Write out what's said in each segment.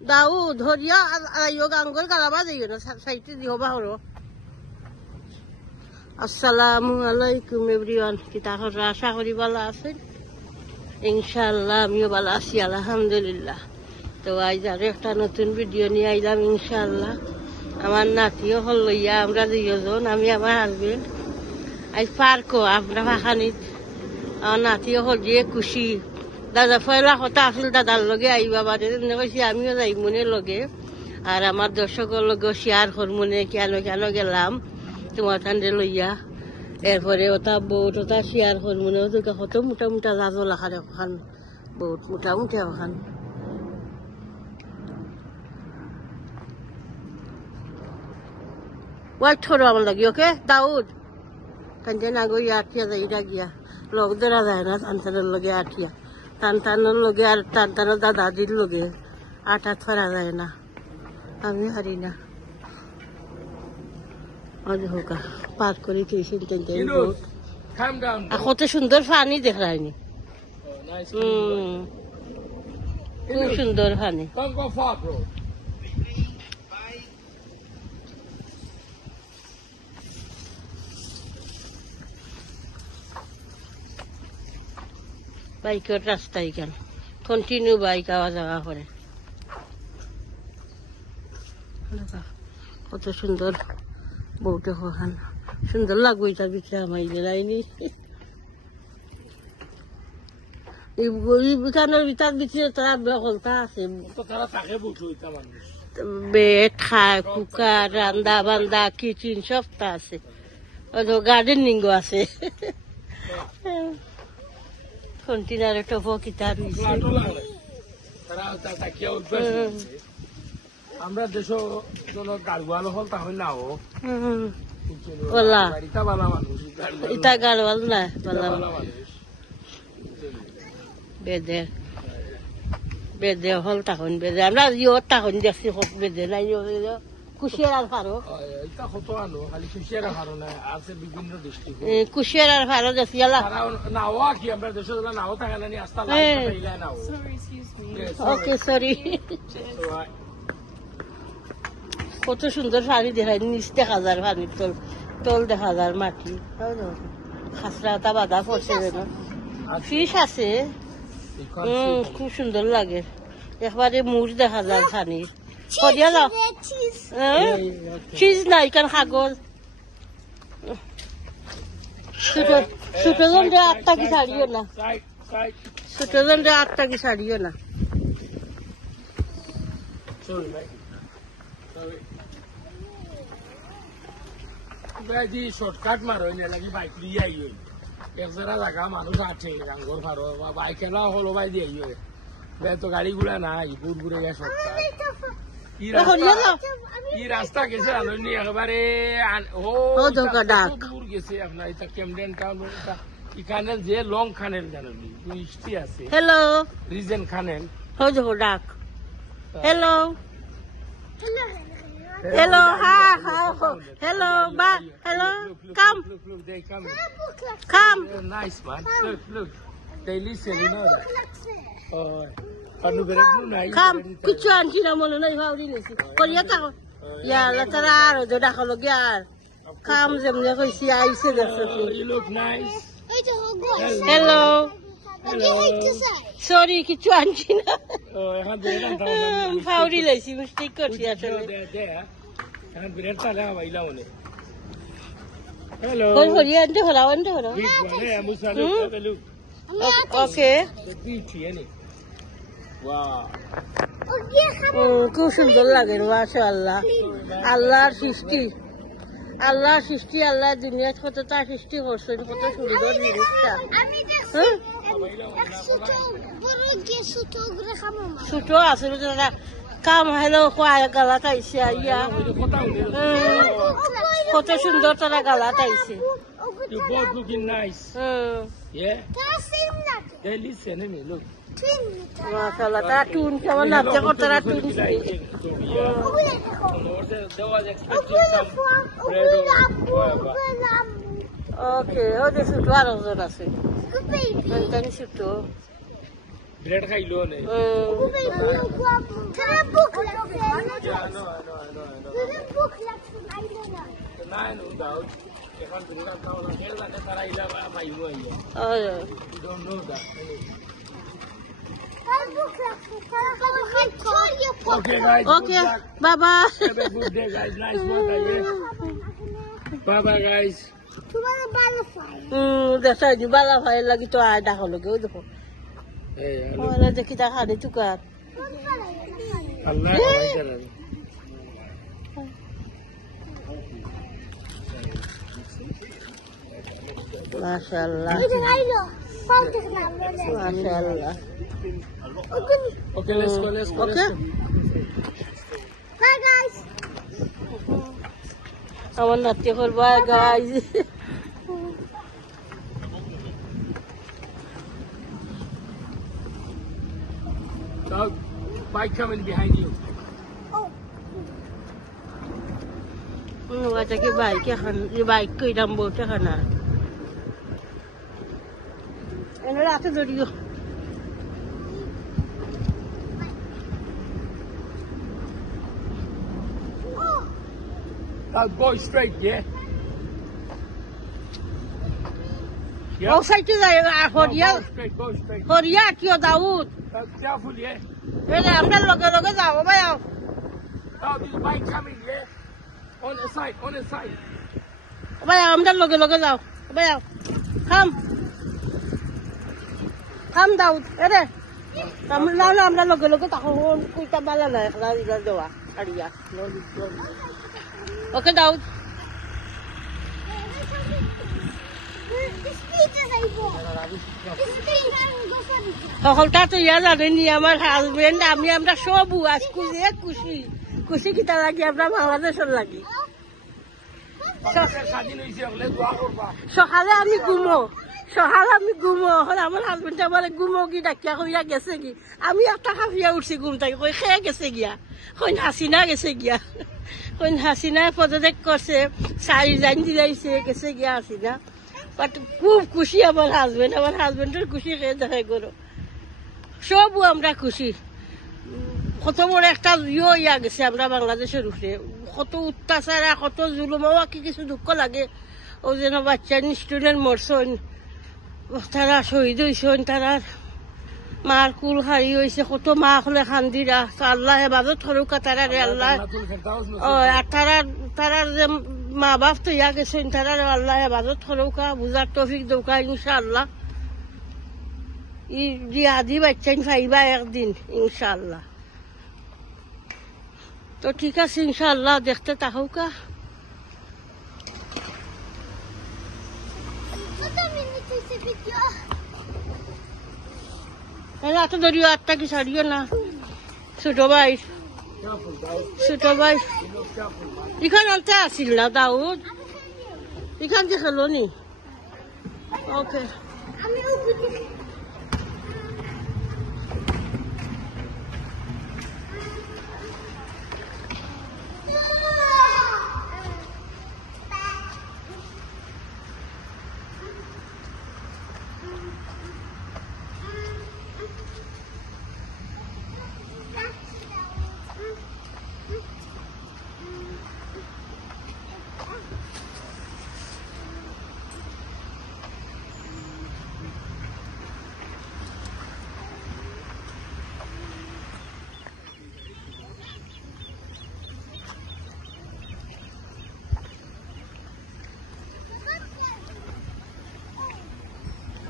দাও ধরিয়া আইও গাঙ্গল গালাবা যাইও না সাইটে দিও বাহরো আসসালামু আলাইকুম এভরিওয়ান কিতাহর আশা করি ভালো আছেন ইনশাআল্লাহ আমিও ভালো আছি আলহামদুলিল্লাহ তো আজ আর একটা নতুন ভিডিও নিয়ে আইলাম ইনশাআল্লাহ আমার নাতিও হল লইয়া আমরা দুইজন আমি আমার হাজবেন্ড আজ পার্কও আমরা ভাষানিত আমার নাতিও হল দিয়ে খুশি দাদা পয়লা কথা আসল দাদার লগে আইবা বাদে কইছি আমিও যাই মনে লগে আর আমার দর্শকের লগে শেয়ার করমনে কেন কেন গেলাম তোমার কান্দে লইয়া এরপরে ওটা বহুত ওটা শেয়ার করমনে তোকে কত মোটা মোটা জাজো লাখার ওখান বহুত মোটামুটি ওখান ওয়াইট থরো আমার লাগি ওকে দাউদ কান্দে না গই আঠিয়া যাইরা গিয়া লগ ধরা যায় না টানটানের লগে আঠিয়া টানটানের লগে আর টানটানের দাদির লগে আটা ছড়া যায় না আমি হারি না হোকা পার করে তুইছেন কত সুন্দর পানি দেখায়নি খুব সুন্দর পানি বাইকের রাস্তা এখান কন্টিনিউ বাইক আওয়া যাওয়া করে কত সুন্দর বউটা ওখান সুন্দর লাগবে এটার ভিতরে আমার লাইনি এখানের ভিতর ভিতরে তারা বেকলতা আছে বেড খায় কুকার রান্দা বান্দা কিচেন সবটা আছে গার্ডেনিংও আছে কন্টিনারে টপো কিতা রয়েছে আমরা দেশ গাড়ওয়াল হল তাহলে নাও ওলা এটা বালা মানুষ এটা গাড়ওয়াল না বালা বেদে বেদে হল তখন বেদে আমরা ইয়ে তখন দেখছি হোক বেদে নাই কুশিয়ার আর ফারো এটা কত আনো খালি কুশিয়ার ফারো না আছে বিভিন্ন ডিস্ট্রিক্ট কুশিয়ার আর ফারো দেখছি নাও কি আমরা দেশ নাও থাকে না আস্তা লাইলা নাও ওকে সরি কত সুন্দর পানি দেখায় নিচ দেখা যায় পানির তল তল দেখা যায় মাটি খাসরাটা বাধা পড়ছে যেন ফিশ আছে খুব সুন্দর লাগে একবারে মুড় দেখা যায় পানির করিয়া যাও চিজ নাই কারণ কাগজ ছোট জনরে 8 টাকা ছাড়িও না ছোট জনরে 8 টাকা ছাড়িও না শর্টকাট মারো লাগি বাইক দিয়ে আই এক জায়গা জায়গা মানুষ আছে গাঙ্গর ফারো বা বাইক এলা হলো বাই দিয়ে আই তো গাড়ি গুলা নাই বুড় বুড়ে গিয়ে শর্টকাট ই রাস্তা গেছে আলোনি একেবারে দূর গেছে আপনার এটা ক্যামডেন টাউন ইখানের যে লং খানেল জানি মিষ্টি আছে হ্যালো রিজেন খানেল ডাক hello hello ha hello ba hello come come nice man look they listen you know that come kichu antina mono nai fauri nesi koriya ta ya la tararo do dakhalo gyar come jemne koisi aise dekho you look nice hello sorry kichu antina ফাউরি লাইছি mistake করছি আসলে hello কোন হরিয়া আনতে হলো ওকে খুব সুন্দর লাগে মাশাআল্লাহ আল্লাহর সৃষ্টি আল্লাহ দুনিয়ার কতটা সৃষ্টি করছেন কত সুন্দর জিনিসটা ছোট আছে কাম হেলো কোয়া গালাত আইসে আইয়া কত সুন্দর তারা গালাত আইসে মাশাআল্লাহ তারা টুন কেমন নাচে তারা টুন ওকে ওদের ছোট আরো জন আছে ছোট ব্রেড খাইলো নে নো ডাউট এখন দুর্গা তাও না কে জানে তারা ইলা পাইবো আইয়া you don't know that okay guys Okay, bye bye. have a good day guys nice work again bye bye guys Desa di bala file lagi tu ada kalau gitu tu. Oh, ada kita ada juga. Allah akbar Masyaallah. Masyaallah. okay let's go Okay. Bye guys. Awan nanti kau bye guys. Dog, bike coming behind you. Wajar ke baik ya kan, baik ke dalam bot ya kan. Ini lah tu dia. Dog, go straight, yeah. Oh, saya tu dah Korea. Go straight. Korea kyo Daud. Dog, careful, yeah. Ini ambil logo jauh bayar. Dog, there's a bike coming, yeah. On the side. Bayar ambil logo jauh. Bayar. Come Daud. Ini. Kamu lalu ambil logo tak kau kita bala lah kalau ilah doa. Korea. Okay Daud. সকলটা তো ইয়া জানেনি আমার husband আমি আমরা সব আজ খুশি কিতা লাগি আমরা বাংলাদেশের লাগি সকালে আমি ঘুমো এখন আমার হাজবেন্ড আমার ঘুমো কি ডাকিয়া কইয়া গেছে কি আমি একটা কাফিয়া উঠছি ঘুম থেকে কই খেয়ে গেছে গিয়া কইন হাসিনা গেছে গিয়া কইন হাসিনা পদত্যাগ করছে সারি জান দিলাইছে গেছে গিয়া হাসিনা বাট খুব খুশি আমার হাজবেন্ডের খুশি খেয়ে দেখাই করো সবও আমরা খুশি কত বড় একটা ইয়া গেছে আমরা বাংলাদেশের উপরে কত অত্যাচার কত জুলুমাও কি কিছু দুঃখ লাগে ও যেন বাচ্চা স্টুডেন্ট মরছেন তারা শহীদ হয়েছেন তারা মার কুল হারি হয়েছে কত মা হলে খান্দিরা আল্লাহ হেফাজত করুকা তারা রে আল্লাহ আর তারা যে মা বাপ তো ইয়া গেছেন তারা আল্লাহ হেফাজত করুকা বুঝার তৌফিক দৌকা ইনশাআল্লাহ আদি বাচ্চান ফাইবা একদিন ইনশাআল্লাহ তো ঠিক আছে ইনশাআল্লাহ দেখতে থাকুকা এত ধরিও আটটা কি ছাড়িও না ছোট ভাই এখান আনতে আসিল না দাউদ এখান থেকে খেলো নি ওকে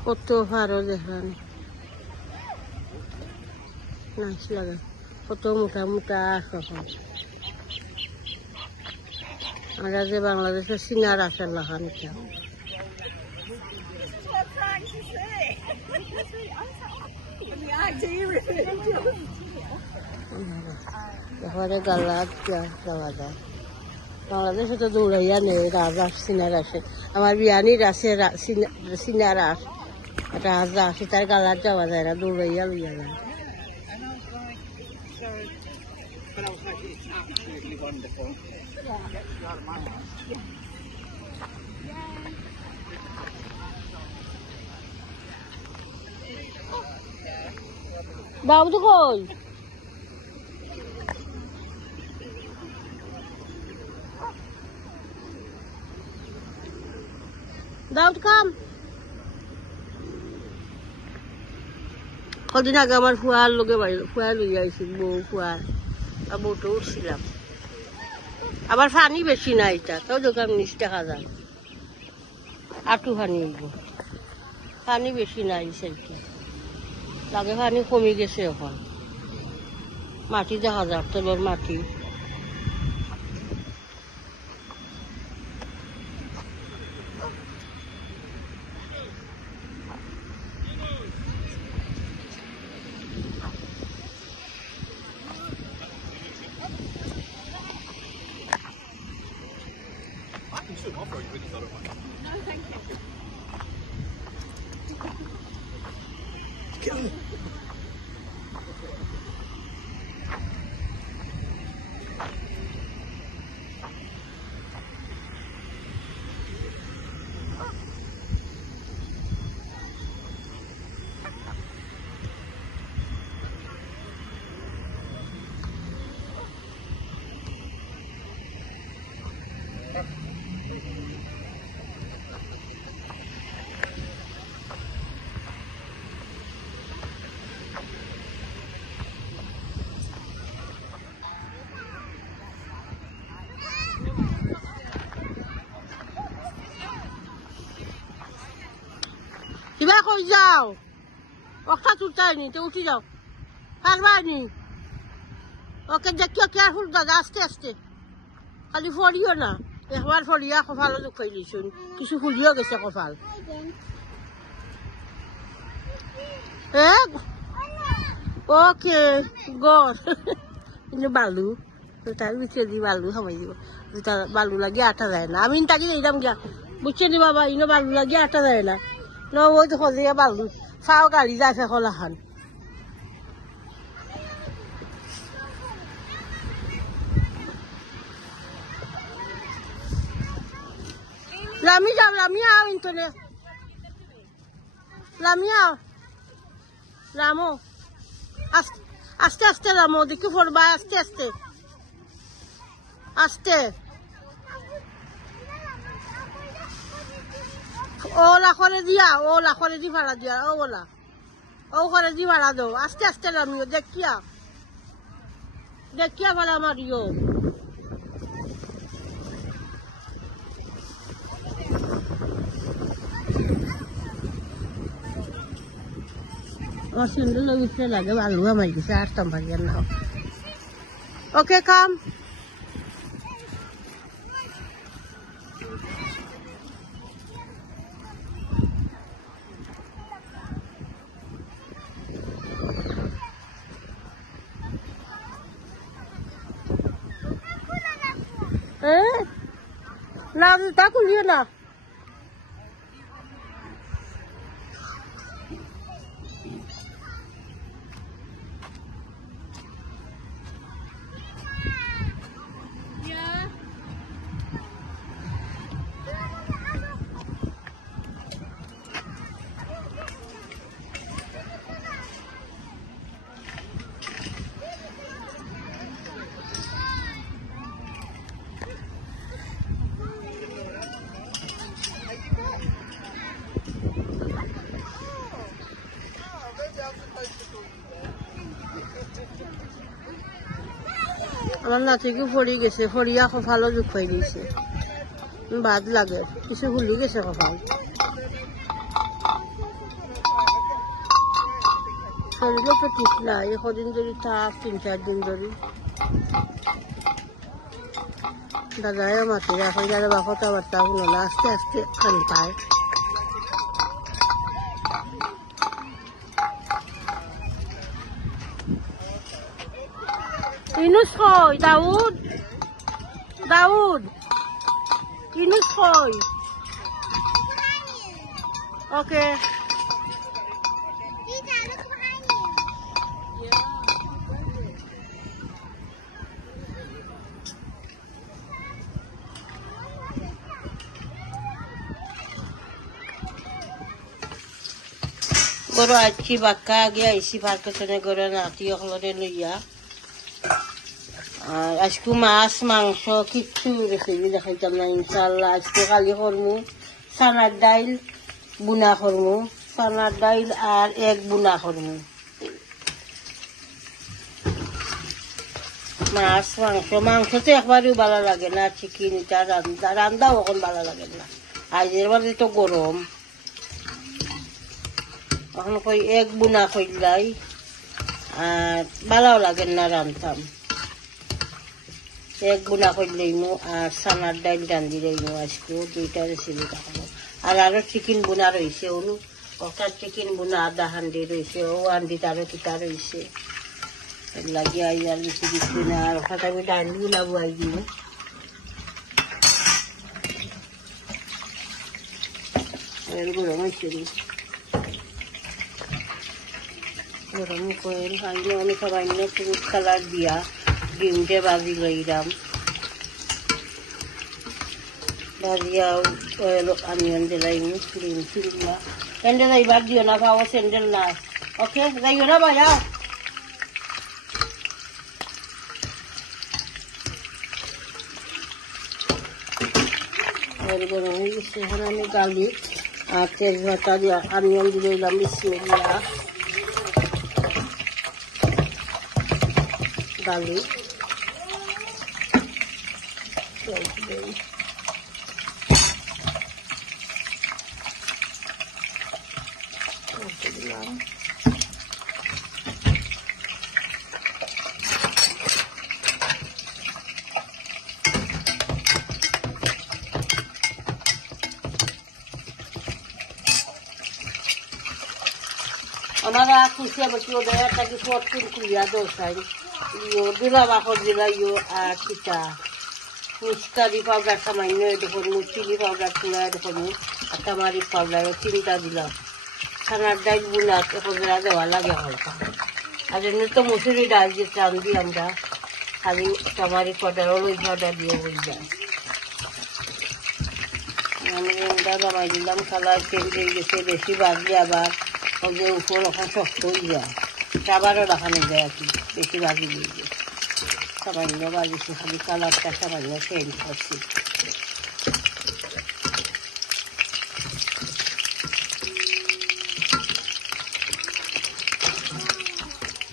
কত ভালো দেখলাম নাইস লাগে কত মোটা মোটা সফল আমরা যে বাংলাদেশের সিনার আছে লাগানিটা এবারে গালাত যাওয়া যায় বাংলাদেশে তো দৌড়াইয়া নেই রাজা সিনার আসে আমার বিয়ানির আছে সিনার আস রাজা আসে তার গালাত যাওয়া যায় না দৌড়াইয়া লইয়া যায় দাউদ কই দাউদ কাম কদিন আগে আমার ফুয়ার লোকে ফুয়া লইয়া আইছিল বউ ফুয়া আর বউটো উঠছিলাম আবার পানি বেশি নাই এটা তাও দোকান 19 টাকা যায় আটু পানি হইব পানি বেশি নাই সেটা লাগে পানি কমে গেছে এখন মাটি দেখা যাক তলর মাটি কিবা কই যাও একটা চুটাইনি তো উঠি যাও পারবানি ওকে দেখিও কেয়ারফুল দাদা আস্তে আস্তে খালি ফরিও না একবার ফরিয়া কপালও দুখাই দিয়েছুন কিছু ফুলিও গেছে কপাল ওকে গড় কিন্তু বালু তার ভিতরে দিয়ে বালু খামাই দিব বালু লাগিয়ে আটা যায় না আমি তাকে এইলাম গিয়া বুঝছে নি বাবা ইনো বালু লাগিয়ে আটা যায় না ন ওই তো খোঁজে বালু চাও গাড়ি যাইছে খোলাখান লামি যাও লামি আও ইন্তনে লামি আও লামো আস্তে আস্তে লামো দেখি ফোরবা আস্তে আস্তে আস্তে ওলা করে দিয়া ওলা করে দি ভাড়া দিয়া ও ওলা ও করে দি ভাড়া দাও আস্তে আস্তে নামিও দেখিয়া ভাড়া মারিও আমার সুন্দর লইতে লাগে ভালো আমার দিছে আসতাম ভাগিয়ার নাও ওকে কাম না তা খুলিও না আমার নাতিকে ফড়ি গেছে ফড়িয়া কপালও জুখাই দিয়েছে বাদ লাগে কিছু ফুলি গেছে কপাল শরীরও তো ঠিক না কদিন ধরে থাক 3-4 দিন ধরে দাদাও মাতি রাখে যারা বা কথাবার্তা শুনো না আস্তে আস্তে খালি পায় Inus koi, Daud. Inus koi. Okay. Goro achi bakka gya isi parke sene goro nati oklore luya. আজকে মাছ মাংস কিচ্ছু রেখে দেখাইতাম না ইনশাল্লাহ আজকে খালি করমু চানার ডাইল বুনা করমু, চানার ডাইল আর এক বুনা করমু। মাছ মাংস তো একবারও ভালো লাগে না, চিকেন এটা রান্দাও এখন ভালো লাগে না। আজের বাদে তো গরম, এখন কই এক বুনা করলাই আর ভালোও লাগে না রান্তাম। এক বুনা করলেইমু আর চানার ডাইল রান্ধি লইমু আজকেও, দুইটা রেসিপি দেখাবো। আর আরো চিকেন বুনা রয়েছে, ওলু একটা চিকেন বুনা আধা হান্ডি রয়েছে, ও হান্ডিত আরো কিতা রয়েছে লাগিয়ে আই আর বেশি কিছু না। আর ওখানে আমি ডাইল গুলা বয়াই দিব। গরম হয়েছে গরম করে আনলে আমি সবাই ফুড কালার দিয়া ডিমটা বাজি লইলাম, বাজিয়া আনিয়ন দিলাই ডিম ফিরলা। স্যান্ডেল এইবার দিও না, পাওয়া স্যান্ডেল না। ওকে যাইও না বাজাও। গরম হয়ে গেছে, এখন আমি গার্লিক আর তেজপাতা দিয়ে আনিয়ন দিয়ে দিলাম। বিসমিল্লাহ। গার্লিক দিলাম, আমার খুশি আবার কি ওদের একটা কিছু অটকুন কুলিয়া দোসাই দুলা বাকর দিলা ইয়ে আর কিতা মিসকারি পাউডার সামান্য দেখুন, চিলি পাউডার তুলা দেখুন, আর টামারিক পাউডার চিনিটা দিলাম। ছানার ডাইল বুনা এখন দেওয়া লাগে হালকা। আর এমনি তো মুসুরি ডাল যে রান্ধি আমরা, খালি টামারিক পাউডার ওই পাউডার দিয়ে বুঝলাম। আমি ওটা নামাই দিলাম, কালার চেঞ্জ হয়ে গেছে। বেশি বাজলে আবার ওদের উপর এখন শক্ত হয়ে যায়, আবারও রাখানো যায় আর কি। বেশি বাজি দিয়ে যায়, সামান্য বাজিছি, খালি কালারটা সামান্য চেঞ্জ করছি।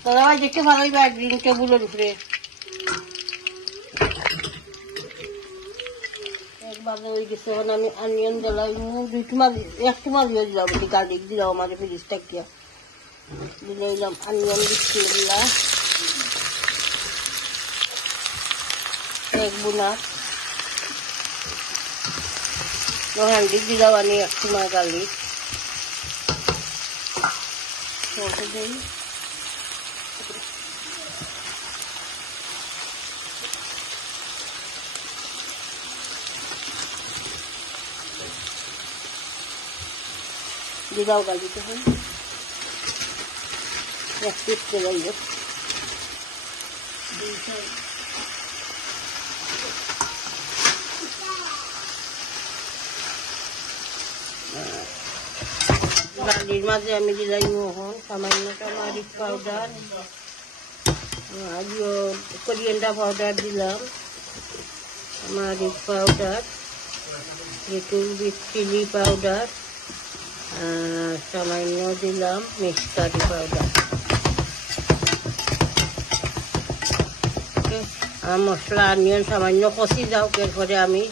দাদা ভাই দেখতে ভালোই বা ড্রিঙ্ক টেবুলের উপরে একবার হয়ে গেছে। এখন আমি আনিয়ন দিলাম, এক টুমাল দিয়ে দিলাম, গার্লিক দিলাম আমার ফ্রিজটা গিয়া দিলে দিলাম আনিয়ন বিসমিল্লাহ। এক বুনা হান্ডি দিলাম আমি এক টুমাল গার্লিক দিই। দিলাও গালিতে হয় এক পিস করে যাইব। ডালির মাঝে আমি দিলাই মোহন সামান্য টামারিক পাউডার, আজও কোরিয়েন্ডার পাউডার দিলাম, turmeric powder, little bit chilli powder, সামান্য দিলাম মিক্স কারি পাউডার। আর মশলা আনিয়ন সামান্য কষি যাও, এরপরে আমি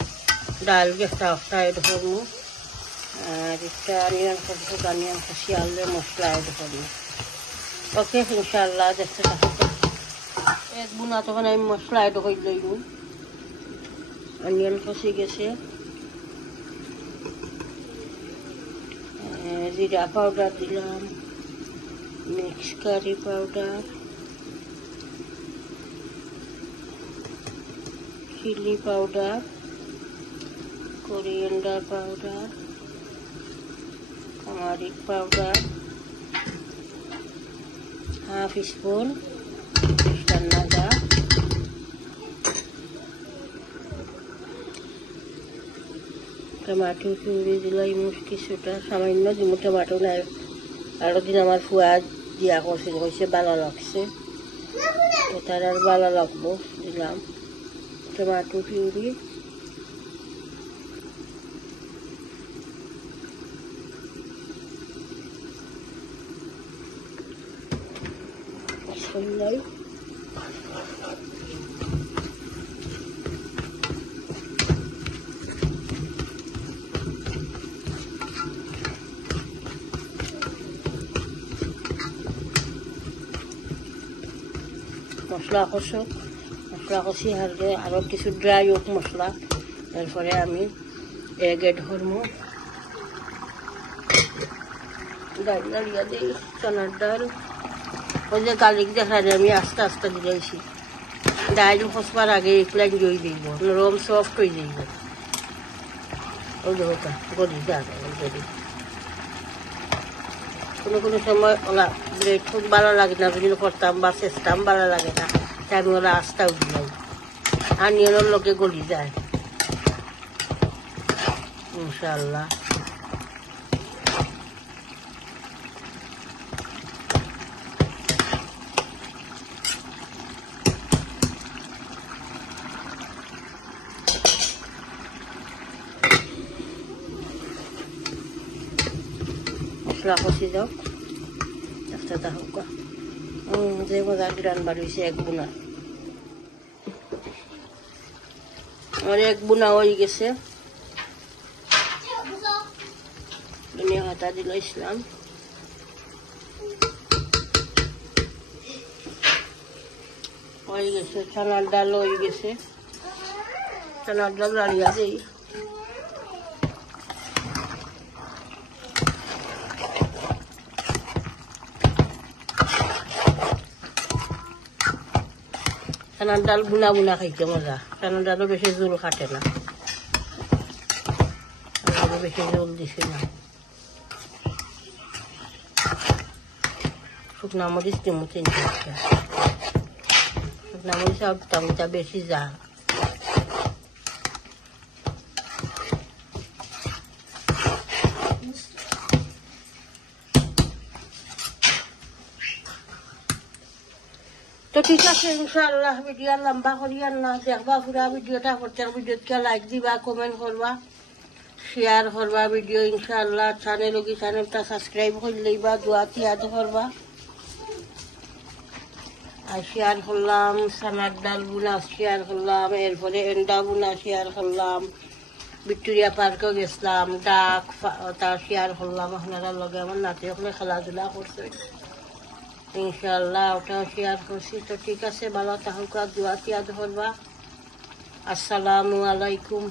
ডাল একটা এড করবো। আর একটা আনিয়ন কষি আনিয়ন কষি আনলে মশলা এড করবো। ওকে ইনশাল্লাহ দেখতে থাকো। এক বুনা তখন আমি মশলা এড করে লইব। অনিয়ন কষি গেছে, জিরা পাউডার দিলাম, mix curry powder, chilli powder, coriander powder, turmeric powder, half spoon রান্নাটা, টমাটো পিউরি দিলাম কিছুটা, সামান্য দিমু টমাটো নাই। আরো দিন আমার ফুয়া দিয়া করছিল, কইছে ভালো লাগছে, তো তার আর ভালো লাগবো দিলাম টমাটো পিউরি। করলাই মশলা কষক মশলা কষি হারলে আরও কিছু ড্রাই হোক মশলা এরপরে আমি এগ এড করবো ডাল দাঁড়িয়ে দিই চানার ডাল ওই যে গার্লিক দেখা যায় আমি আস্তে আস্তে দিয়েছি ডাল খসবার আগে একলাই জই দিব নরম সফট হয়ে যাইব ওই দেখা গলি যায় যদি কোনো কোনো সময় ওলা ব্রেড খুব ভালো লাগে না যদি করতাম বা চেষ্টাম ভালো লাগে না তাই আমি ওলা আস্তাও দিলাই আনিয়নের লোকে গলি যায় ইনশাআল্লাহ মশলা কষি যাও একটা হোক যে মজা গ্রান বাড়িয়েছে এক বুনা আমার এক বুনা হয়ে গেছে ধনিয়া পাতা দিল ইসলাম হয়ে গেছে চানার ডাল হয়ে গেছে চানার ডাল দাঁড়িয়ে আছে চানার ডাল বুনা বুনা খাইতে মজা চানার ডালও বেশি জোল কাটে না বেশি জোল দিছে না শুকনা মরিচ দিব 3-4টা শুকনা মরিচ আর টমেটো বেশি যা তো ঠিক আছে ইনশাআল্লাহ ভিডিও লম্বা করিয়ার না দেখবা পুরা ভিডিওটা প্রত্যেক ভিডিওকে লাইক দিবা কমেন্ট করবা শেয়ার করবা ভিডিও ইনশাআল্লাহ চ্যানেলটা সাবস্ক্রাইব করে লইবা দোয়াতি আদ করবা আর শেয়ার করলাম চানার ডাল বুনা শেয়ার করলাম এরপরে এন্ডা বুনা শেয়ার করলাম ভিক্টোরিয়া পার্কেও গেছিলাম ডাক তার শেয়ার করলাম আপনারা লগে আমার নাতি ওখানে খেলাধুলা করছে ইনশাআল্লাহ ওটাও শেয়ার করছি তো ঠিক আছে ভালো থাকুক দোয়াতি আদ করবা আসসালামু আলাইকুম